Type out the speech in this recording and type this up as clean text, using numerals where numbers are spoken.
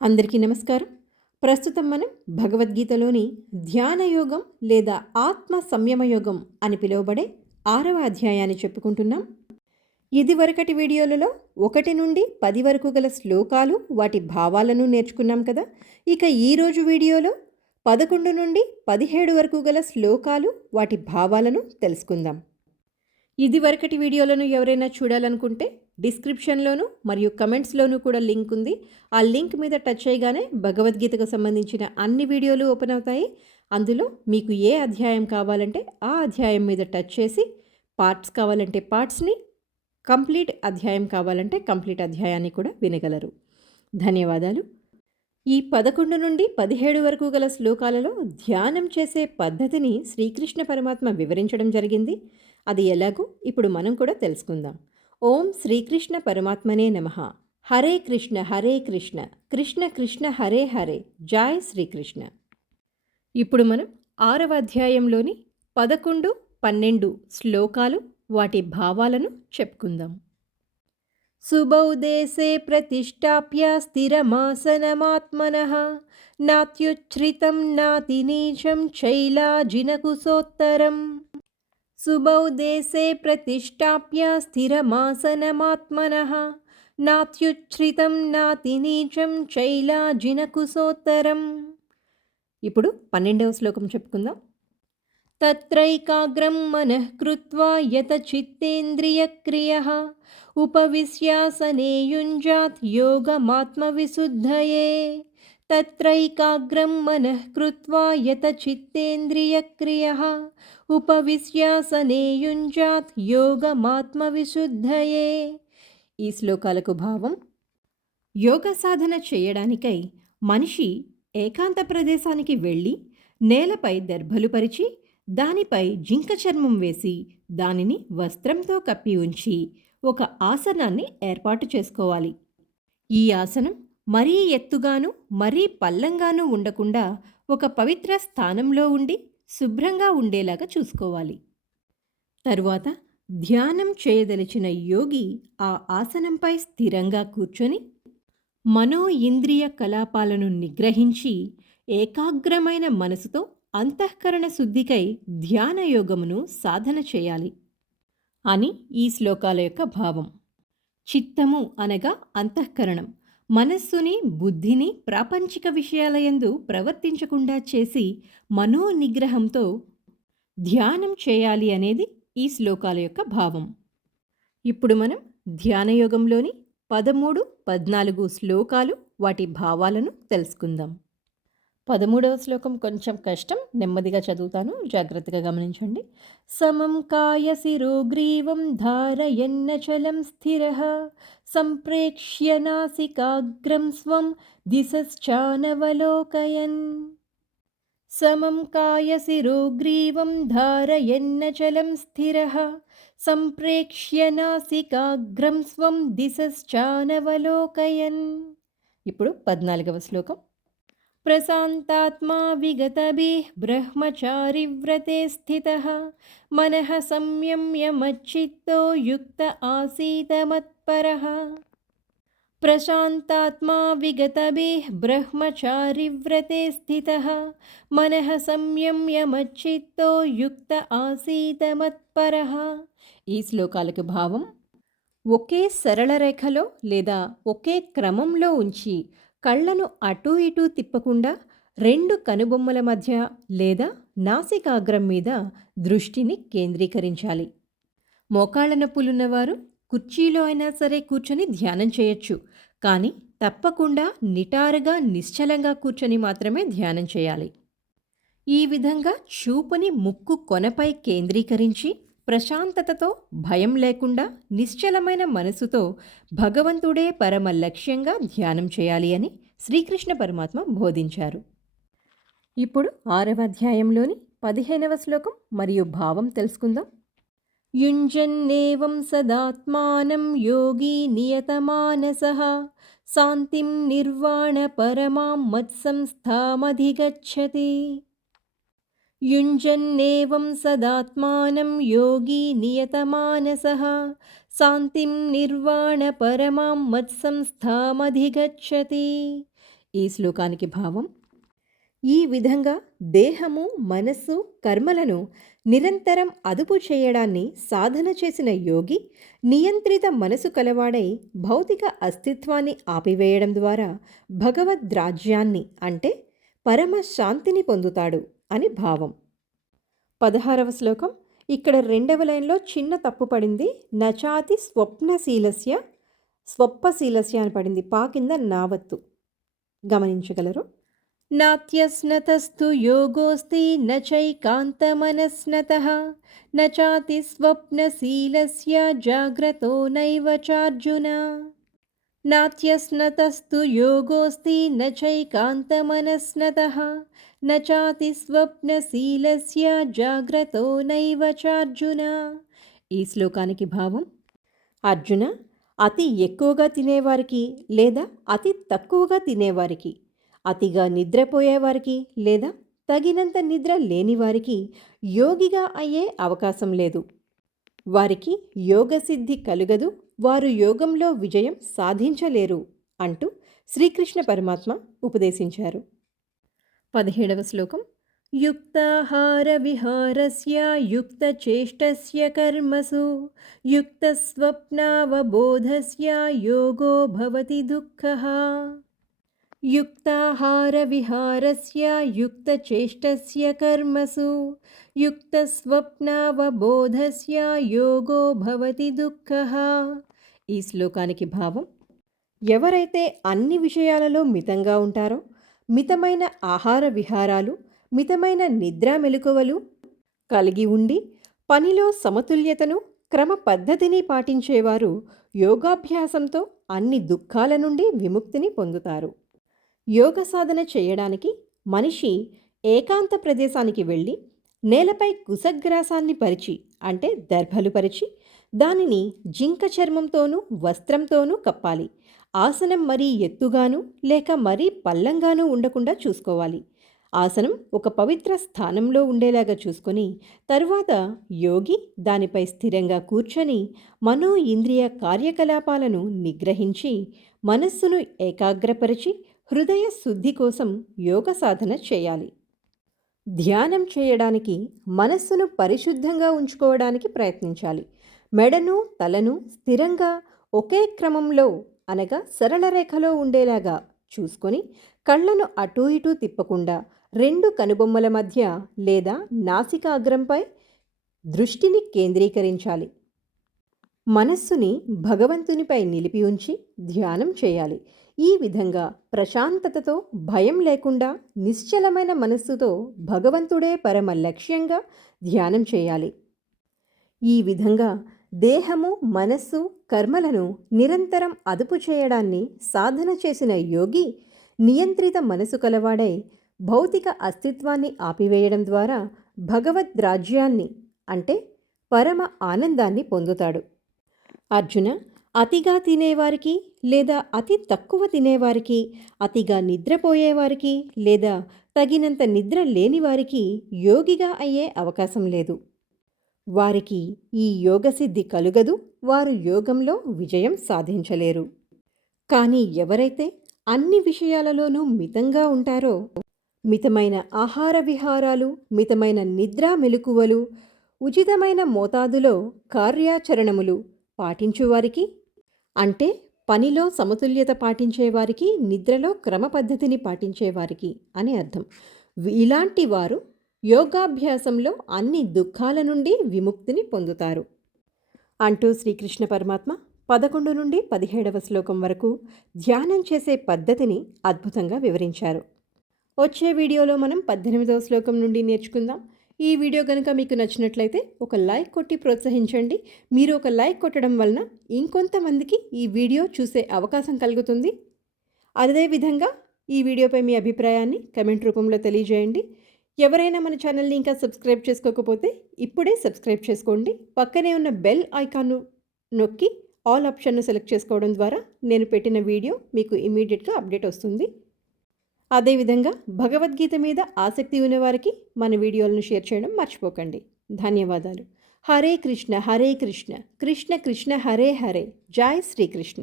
అందరికీ నమస్కారం. ప్రస్తుతం మనం భగవద్గీతలోని ధ్యాన యోగం లేదా ఆత్మ సంయమ యోగం అని పిలువబడే 6వ అధ్యాయాన్ని చెప్పుకుంటున్నాం. ఇదివరకటి వీడియోలలో 1 నుండి 10 వరకు గల శ్లోకాలు, వాటి భావాలను నేర్చుకున్నాం కదా. ఇక ఈరోజు వీడియోలో 11 నుండి 17 వరకు గల శ్లోకాలు, వాటి భావాలను తెలుసుకుందాం. ఇదివరకటి వీడియోలను ఎవరైనా చూడాలనుకుంటే డిస్క్రిప్షన్లోను మరియు కమెంట్స్లోనూ కూడా లింక్ ఉంది. ఆ లింక్ మీద టచ్ చేయగానే భగవద్గీతకు సంబంధించిన అన్ని వీడియోలు ఓపెన్ అవుతాయి. అందులో మీకు ఏ అధ్యాయం కావాలంటే ఆ అధ్యాయం మీద టచ్ చేసి, పార్ట్స్ కావాలంటే పార్ట్స్ని, కంప్లీట్ అధ్యాయం కావాలంటే కంప్లీట్ అధ్యాయాన్ని కూడా వినగలరు. ధన్యవాదాలు. ఈ 11 నుండి 17 వరకు గల శ్లోకాలలో ధ్యానం చేసే పద్ధతిని శ్రీకృష్ణ పరమాత్మ వివరించడం జరిగింది. అది ఎలాగో ఇప్పుడు మనం కూడా తెలుసుకుందాం. ఓం శ్రీకృష్ణ పరమాత్మనే నమః. హరే కృష్ణ హరే కృష్ణ కృష్ణ కృష్ణ హరే హరే. జై శ్రీకృష్ణ. ఇప్పుడు మనం 6వ అధ్యాయంలోని 11, 12 శ్లోకాలు, వాటి భావాలను చెప్పుకుందాం. సుబౌ దేశే ప్రతిష్టాప్య స్థిరమాసనమాత్మనః నాత్యుచ్ఛ్రితం నాతినీచం చైలాజినకుశోత్తరం. సుబౌ దేశే ప్రతిష్టాప్య స్థిరమాసనమాత్మనః నాత్యుచ్ఛ్రితం నాతినీచం చైలాజినకుశోత్తరం. ఇప్పుడు 12వ శ్లోకం చెప్పుకుందాం. తత్రైకాగ్రం మనః కృత్వా యత చిత్తేంద్రియక్రియః ఉపవిశ్యాసనే యుంజాత్ యోగమాత్మవిశుద్ధయే. తత్రైకాగ్రం మనః కృత్వా యత చిత్తేంద్రియక్రియః ఉపవిశ్యాసనే యుంజాత్ యోగమాత్మవిశుద్ధయే. ఈ శ్లోకాలకు భావం: యోగ సాధన చేయడానికై మనిషి ఏకాంత ప్రదేశానికి వెళ్ళి నేలపై దర్భలు పరిచి దానిపై జింక చర్మం వేసి దానిని వస్త్రంతో కప్పి ఉంచి ఒక ఆసనాన్ని ఏర్పాటు చేసుకోవాలి. ఈ ఆసనం మరీ ఎత్తుగాను మరీ పల్లంగాను ఉండకుండా ఒక పవిత్ర స్థానంలో ఉండి శుభ్రంగా ఉండేలాగా చూసుకోవాలి. తరువాత ధ్యానం చేయదలిచిన యోగి ఆ ఆసనంపై స్థిరంగా కూర్చొని మనో ఇంద్రియ కలాపాలను నిగ్రహించి ఏకాగ్రమైన మనసుతో అంతఃకరణ శుద్ధికై ధ్యాన యోగమును సాధన చేయాలి అని ఈ శ్లోకాల యొక్క భావం. చిత్తము అనగా అంతఃకరణం, మనస్సుని, బుద్ధిని ప్రాపంచిక విషయాలయందు ప్రవర్తించకుండా చేసి మనోనిగ్రహంతో ధ్యానం చేయాలి అనేది ఈ శ్లోకాల యొక్క భావం. ఇప్పుడు మనం ధ్యానయోగంలోని 13, 14 శ్లోకాలు, వాటి భావాలను తెలుసుకుందాం. 13వ శ్లోకం కొంచెం కష్టం, నెమ్మదిగా చదువుతాను, జాగ్రత్తగా గమనించండి. సమం కాయశిరోగ్రీవం ధారయన్నచలం స్థిరః సంప్రేక్ష్య నాసికాగ్రం స్వం దిశశ్చానవలోకయన్. సమం కాయశిరోగ్రీవం ధారయన్నచలం స్థిరః సంప్రేక్ష్య నాసికాగ్రం స్వం దిశశ్చానవలోకయన్. ఇప్పుడు 14వ శ్లోకం. ప్రశాంతాత్మా విగతభిః బ్రహ్మచారివ్రతే స్థితః మనః సంయమ్య మచ్చిత్తో యుక్త ఆసీత మత్పరః. ప్రశాంతాత్మా విగతభిః బ్రహ్మచారివ్రతే స్థితః మనః సంయమ్య మచ్చిత్తో యుక్త ఆసీత మత్పరః. ఈ శ్లోకాలకు భావం: ఒకే సరళ రేఖలో లేదా ఒకే క్రమంలో ఉంచి కళ్ళను అటూ ఇటూ తిప్పకుండా 2 కనుబొమ్మల మధ్య లేదా నాసికాగ్రం మీద దృష్టిని కేంద్రీకరించాలి. మోకాళ్ళ నొప్పులున్నవారు కుర్చీలో అయినా సరే కూర్చొని ధ్యానం చేయొచ్చు, కానీ తప్పకుండా నిటారుగా నిశ్చలంగా కూర్చొని మాత్రమే ధ్యానం చేయాలి. ఈ విధంగా చూపుని ముక్కు కొనపై కేంద్రీకరించి ప్రశాంతతతో, భయం లేకుండా, నిశ్చలమైన మనసుతో భగవంతుడే పరమ లక్ష్యంగా ధ్యానం చేయాలి అని శ్రీకృష్ణ పరమాత్మ బోధించారు. ఇప్పుడు 6వ అధ్యాయంలోని 15వ శ్లోకం మరియు భావం తెలుసుకుందాం. యుంజన్నేవం సదాత్మానం యోగి నియతమానసః శాంతిం నిర్వాణ పరమాం మత్సంస్థామధిగచ్చతి. యుంజన్నేవం సదాత్మానం యోగి నియతమానసః శాంతిం నిర్వాణ పరమాం మత్సంస్థామధిగచ్చతి. ఈ శ్లోకానికి భావం: ఈ విధంగా దేహము, మనస్సు, కర్మలను నిరంతరం అదుపు చేయడాన్ని సాధన చేసిన యోగి నియంత్రిత మనసు కలవాడై భౌతిక అస్తిత్వాన్ని ఆపివేయడం ద్వారా భగవద్రాజ్యాన్ని అంటే పరమశాంతిని పొందుతాడు అని భావం. 16వ శ్లోకం. ఇక్కడ 2వ లైన్లో చిన్న తప్పు పడింది. నచాతి స్వప్నశీలస్య, స్వప్పశీలస్య అని పడింది. పా కింద నావత్తు గమనించగలరు. నాత్యస్నతస్తు యోగోస్తి నచైకాంతమనస్నతః నచాతి స్వప్నశీలస్య జాగ్రతో నైవ చార్జున. నాత్యస్నతస్తు యోగోస్తి నచైకాంతమనస్నతః నచాతి స్వప్నశీలస్య జాగ్రతో నైవ చార్జున. ఈ శ్లోకానికి భావం: అర్జున, అతి ఎక్కువగా తినేవారికి లేదా అతి తక్కువగా తినేవారికి, అతిగా నిద్రపోయేవారికి లేదా తగినంత నిద్ర లేనివారికి యోగిగా అయ్యే అవకాశం లేదు. వారికి యోగసిద్ధి కలుగదు, వారు యోగంలో విజయం సాధించలేరు అంటూ శ్రీకృష్ణ పరమాత్మ ఉపదేశించారు. 17వ శ్లోకం. యుక్తాహార విహారస్య యుక్తచేష్టస్య కర్మసు యుక్తస్వప్నావబోధస్య యోగో భవతి దుఃఖః. యుక్తాహార విహారస్య యుక్తచేష్టస్య కర్మసు యుక్తస్వప్నావబోధస్య యోగో భవతి దుఃఖః. ఈ శ్లోకానికి భావం: ఎవరైతే అన్ని విషయాలలో మితంగా ఉంటారో, మితమైన ఆహార విహారాలు, మితమైన నిద్రా మెలకువలు కలిగి ఉండి పనిలో సమతుల్యతను, క్రమ పద్ధతిని పాటించేవారు యోగాభ్యాసంతో అన్ని దుఃఖాల నుండి విముక్తిని పొందుతారు. యోగ సాధన చేయడానికి మనిషి ఏకాంత ప్రదేశానికి వెళ్ళి నేలపై కుశగ్రాసాన్ని పరిచి అంటే దర్భలు పరిచి దానిని జింక చర్మంతోనూ వస్త్రంతోనూ కప్పాలి. ఆసనం మరీ ఎత్తుగాను లేక మరీ పల్లంగానూ ఉండకుండా చూసుకోవాలి. ఆసనం ఒక పవిత్ర స్థానంలో ఉండేలాగా చూసుకొని తరువాత యోగి దానిపై స్థిరంగా కూర్చొని మనో ఇంద్రియ కార్యకలాపాలను నిగ్రహించి మనస్సును ఏకాగ్రపరిచి హృదయ శుద్ధి కోసం యోగ సాధన చేయాలి. ధ్యానం చేయడానికి మనస్సును పరిశుద్ధంగా ఉంచుకోవడానికి ప్రయత్నించాలి. మెడను, తలను స్థిరంగా ఒకే క్రమంలో అనగా సరళ రేఖలో ఉండేలాగా చూసుకొని కళ్ళను అటూ ఇటూ తిప్పకుండా 2 కనుబొమ్మల మధ్య లేదా నాసికాగ్రంపై దృష్టిని కేంద్రీకరించాలి. మనస్సుని భగవంతునిపై నిలిపి ఉంచి ధ్యానం చేయాలి. ఈ విధంగా ప్రశాంతతతో, భయం లేకుండా నిశ్చలమైన మనస్సుతో భగవంతుడే పరమ లక్ష్యంగా ధ్యానం చేయాలి. ఈ విధంగా దేహము, మనస్సు, కర్మలను నిరంతరం అదుపు చేయడాన్ని సాధన చేసిన యోగి నియంత్రిత మనసు కలవాడై భౌతిక అస్తిత్వాన్ని ఆపివేయడం ద్వారా భగవద్రాజ్యాన్ని అంటే పరమ ఆనందాన్ని పొందుతాడు. అర్జున, అతిగా తినేవారికి లేదా అతి తక్కువ తినేవారికి, అతిగా నిద్రపోయేవారికి లేదా తగినంత నిద్ర లేనివారికి యోగిగా అయ్యే అవకాశం లేదు. వారికి ఈ యోగసిద్ధి కలుగదు, వారు యోగంలో విజయం సాధించలేరు. కానీ ఎవరైతే అన్ని విషయాలలోనూ మితంగా ఉంటారో, మితమైన ఆహార విహారాలు, మితమైన నిద్రా మెలకువలు, ఉచితమైన మోతాదులో కార్యాచరణములు పాటించువారికి అంటే పనిలో సమతుల్యత పాటించేవారికి, నిద్రలో క్రమ పద్ధతిని పాటించేవారికి అని అర్థం. ఇలాంటి వారు యోగాభ్యాసంలో అన్ని దుఃఖాల నుండి విముక్తిని పొందుతారు అంటూ శ్రీకృష్ణ పరమాత్మ 11 నుండి 17వ శ్లోకం వరకు ధ్యానం చేసే పద్ధతిని అద్భుతంగా వివరించారు. వచ్చే వీడియోలో మనం 18వ శ్లోకం నుండి నేర్చుకుందాం. ఈ వీడియో కనుక మీకు నచ్చినట్లయితే ఒక లైక్ కొట్టి ప్రోత్సహించండి. మీరు ఒక లైక్ కొట్టడం వలన ఇంకొంతమందికి ఈ వీడియో చూసే అవకాశం కలుగుతుంది. అదేవిధంగా ఈ వీడియోపై మీ అభిప్రాయాన్ని కమెంట్ రూపంలో తెలియజేయండి. ఎవరైనా మన ఛానల్ని ఇంకా సబ్స్క్రైబ్ చేసుకోకపోతే ఇప్పుడే సబ్స్క్రైబ్ చేసుకోండి. పక్కనే ఉన్న బెల్ ఐకాన్ను నొక్కి ఆల్ ఆప్షన్ను సెలెక్ట్ చేసుకోవడం ద్వారా నేను పెట్టిన వీడియో మీకు ఇమీడియట్గా అప్డేట్ వస్తుంది. అదేవిధంగా భగవద్గీత మీద ఆసక్తి ఉన్నవారికి మన వీడియోలను షేర్ చేయడం మర్చిపోకండి. ధన్యవాదాలు. హరే కృష్ణ కృష్ణ కృష్ణ హరే హరే. జై శ్రీకృష్ణ.